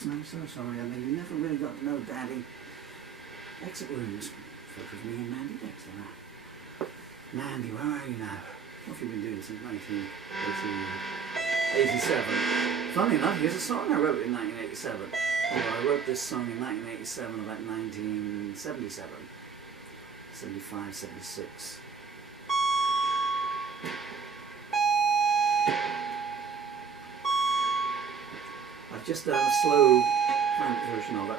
I'm so sorry. I mean, you never really got to know Daddy. Exit wounds. Such as me and Mandy Dexter. Mandy, where are you now? What have you been doing since 1987? Funny enough, here's a song I wrote in 1987. Although I wrote this song in 1987, about 1977. 75, 76. I've just done a slow version of it.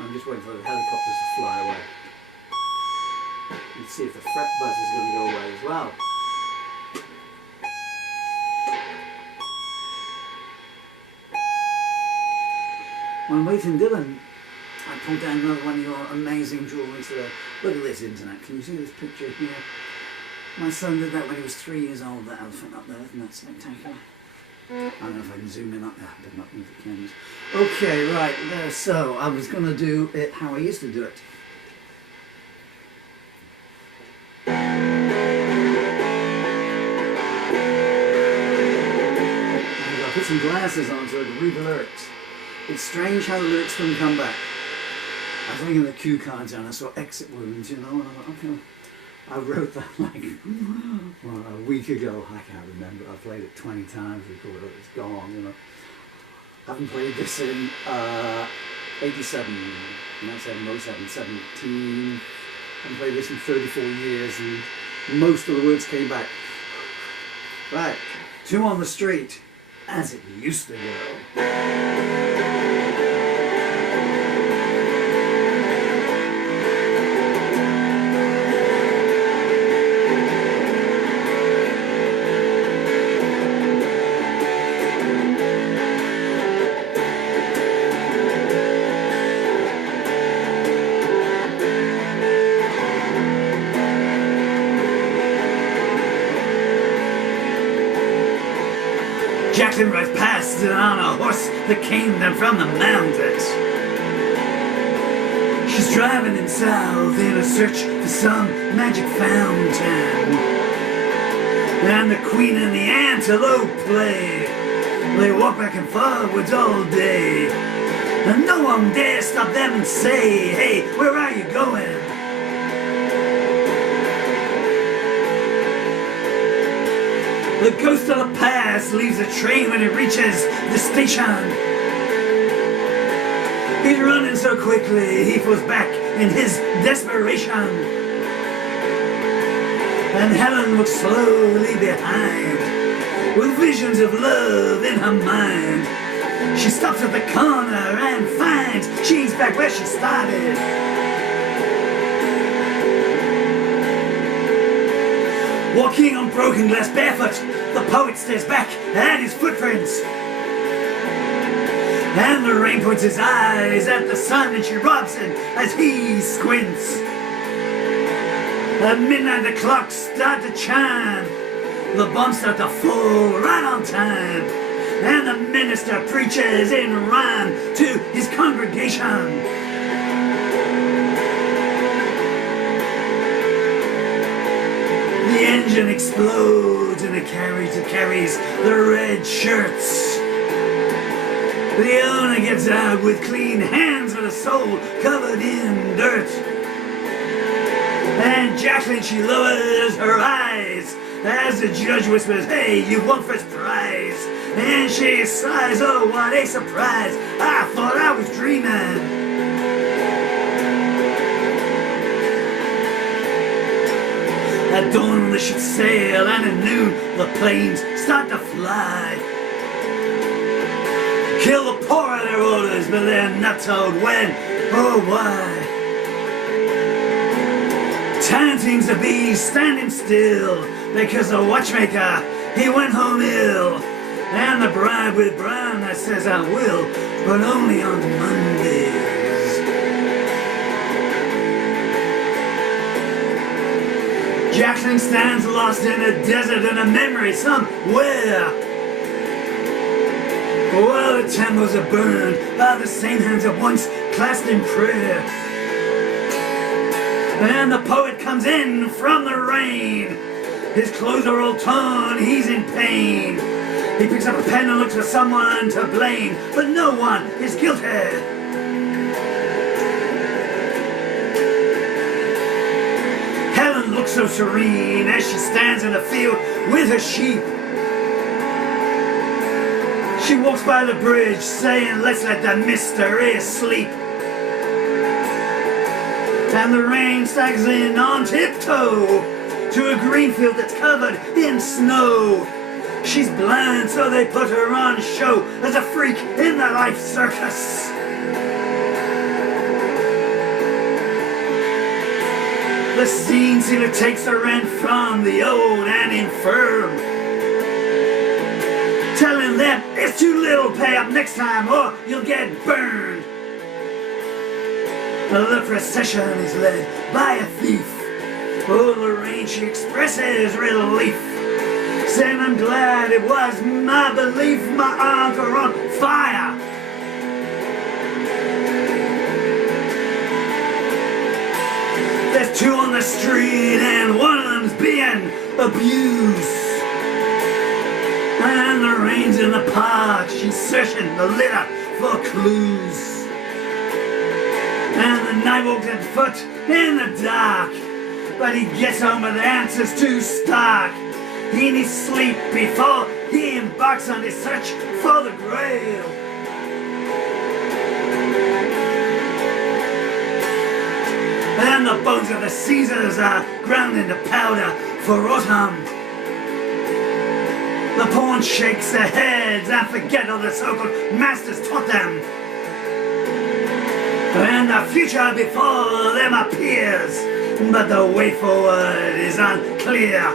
I'm just waiting for the helicopters to fly away. And see if the fret buzz is going to go away as well. When waiting Dylan, I pulled down another one of your amazing drawings today. Look at this, internet. Can you see this picture here? My son did that when he was 3 years old, that elephant up there. Isn't that spectacular? I don't know if I can zoom in up there, but not with the cameras. Okay, right, there. So I was going to do it how I used to do it. And I put some glasses on so I could read the lyrics. It's strange how the lyrics don't come back. I was looking at the cue cards and I saw exit wounds, you know, and I thought, okay. I wrote that like well, a week ago. I can't remember. I played it 20 times, recorded it, it's gone, you know. I haven't played this in 87, not 7, 17. I haven't played this in 34 years and most of the words came back. Right, 2 on the street, as it used to go. Jacqueline rides past on a horse that came down from the mountains. She's driving in south in a search for some magic fountain. And the queen and the antelope play. They walk back and forwards all day. And no one dare stop them and say, hey, where are you going? The ghost of the past leaves the train when it reaches the station. He's running so quickly, he falls back in his desperation. And Helen looks slowly behind, with visions of love in her mind. She stops at the corner and finds she's back where she started. Walking on broken glass barefoot, the poet stares back at his footprints. And the rain points his eyes at the sun and she robs him as he squints. At midnight the clocks start to chime, the bombs start to fall right on time. And the minister preaches in rhyme to his congregation. The engine explodes in a carriage that carries the red shirts. The owner gets out with clean hands but a soul covered in dirt. And Jacqueline, she lowers her eyes as the judge whispers, hey, you won first prize. And she sighs, oh, what a surprise, I thought I was dreaming. At dawn the ships sail and at noon the planes start to fly. Kill the poor are their orders, but they're not told when or why. Time seems to be standing still because the watchmaker, he went home ill. And the bride with brown that says I will, but only on Mondays. Jacqueline stands lost in a desert in a memory somewhere. While the temples are burned by the same hands that once clasped in prayer. And the poet comes in from the rain. His clothes are all torn, he's in pain. He picks up a pen and looks for someone to blame, but no one is guilty. Helen looks so serene as she stands in the field with her sheep. She walks by the bridge saying, let's let the mystery sleep. And the rain staggers in on tiptoe to a green field that's covered in snow. She's blind, so they put her on show as a freak in the life circus. The scene sealer takes the rent from the old and infirm, telling them it's too little, pay up next time or you'll get burned. The procession is led by a thief. Oh, Lorraine, she expresses relief, saying, I'm glad it was my belief my arms were on fire. There's two on the street and one of them's being abused. And Lorraine's in the park, she's searching the litter for clues. And the night walks on foot in the dark, but he gets home with answers too stark. He needs sleep before he embarks on his search for the Grail. And the bones of the Caesars are ground into powder for autumn. The pawn shakes their heads and forget all the so-called masters taught them. And the future before them appears, but the way forward is unclear.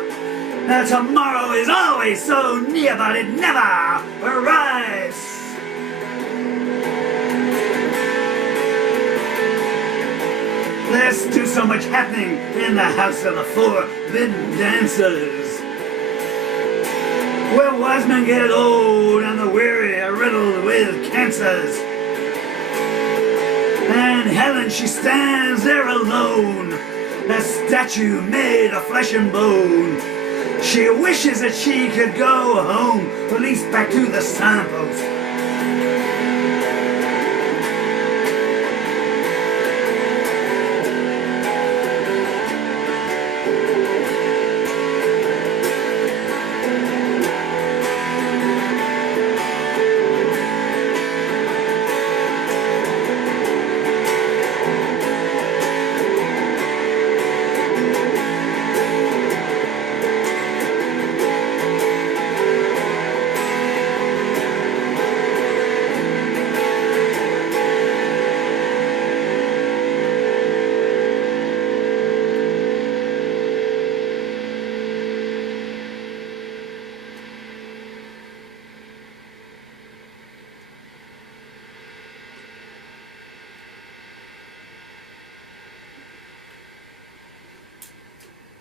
Tomorrow is always so near, but it never arrives. There's still so much happening in the house of the forbidden dancers, where wise men get old and the weary are riddled with cancers. And Helen, she stands there alone, a statue made of flesh and bone. She wishes that she could go home, at least back to the signpost.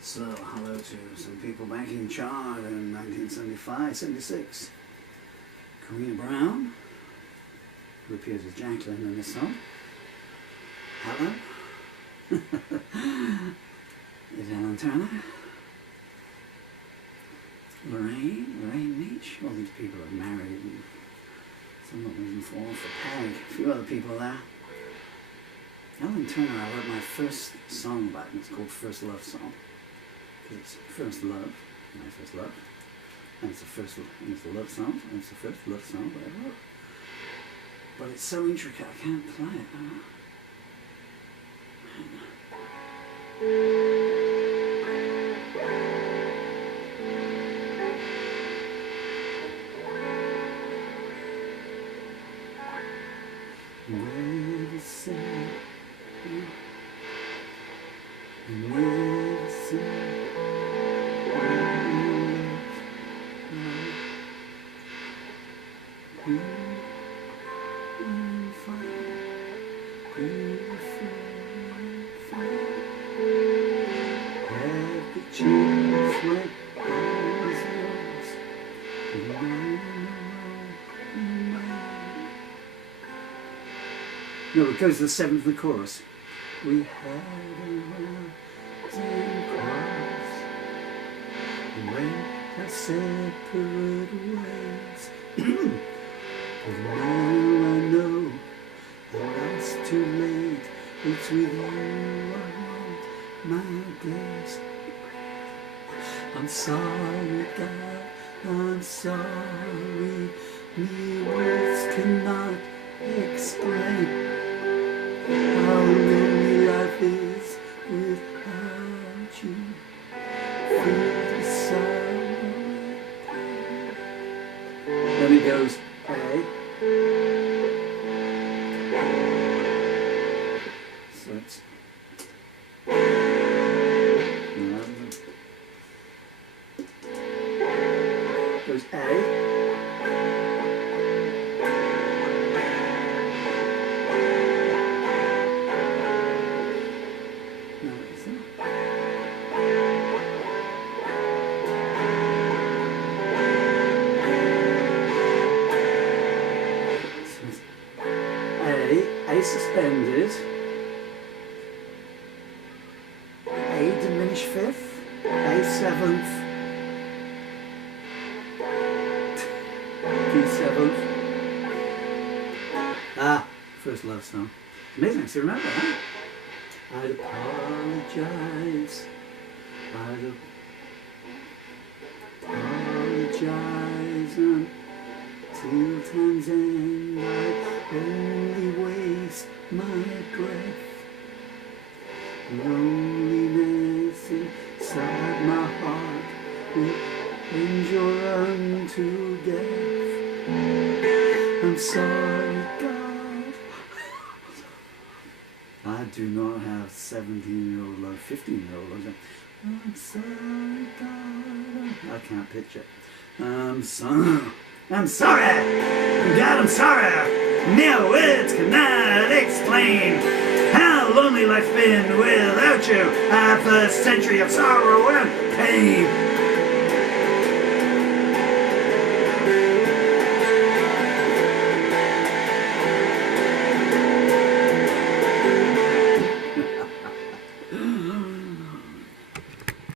So, hello to some people back in charge in 1975, 76. Karina Brown, who appears as Jacqueline in this song. Hello. Is Ellen Turner. Lorraine Meach. All these people are married and some of them even fall off the peg. A few other people there. Ellen Turner, I wrote my first song about, and it's called First Love Song. It's first love, my first love, and it's the first, and it's the love song, and it's the first love song that I wrote. But it's so intricate I can't play it. Never say, never say. No, it goes to the seventh of the chorus. We had a mountain cross, and when I have separate ways. But now I know that it's too late. It's with you I want my grace. I'm sorry, God, I'm sorry. Me words cannot explain how lonely life is without you. Feel the sorrow. Then it goes, A. So it's goes A. A suspended, A diminished fifth, A seventh, D seventh. Ah, first love song. Amazing to remember, huh? I'd apologize. I'd apologize until time's end. I only waste my breath. Loneliness inside my heart will endure unto death. I'm sorry, God. I do not have 17-year-old love, 15-year-old love. I'm sorry, God. I can't pitch it. I'm sorry. God, I'm sorry. Mere words cannot explain how lonely life's been without you. Half a century of sorrow and pain.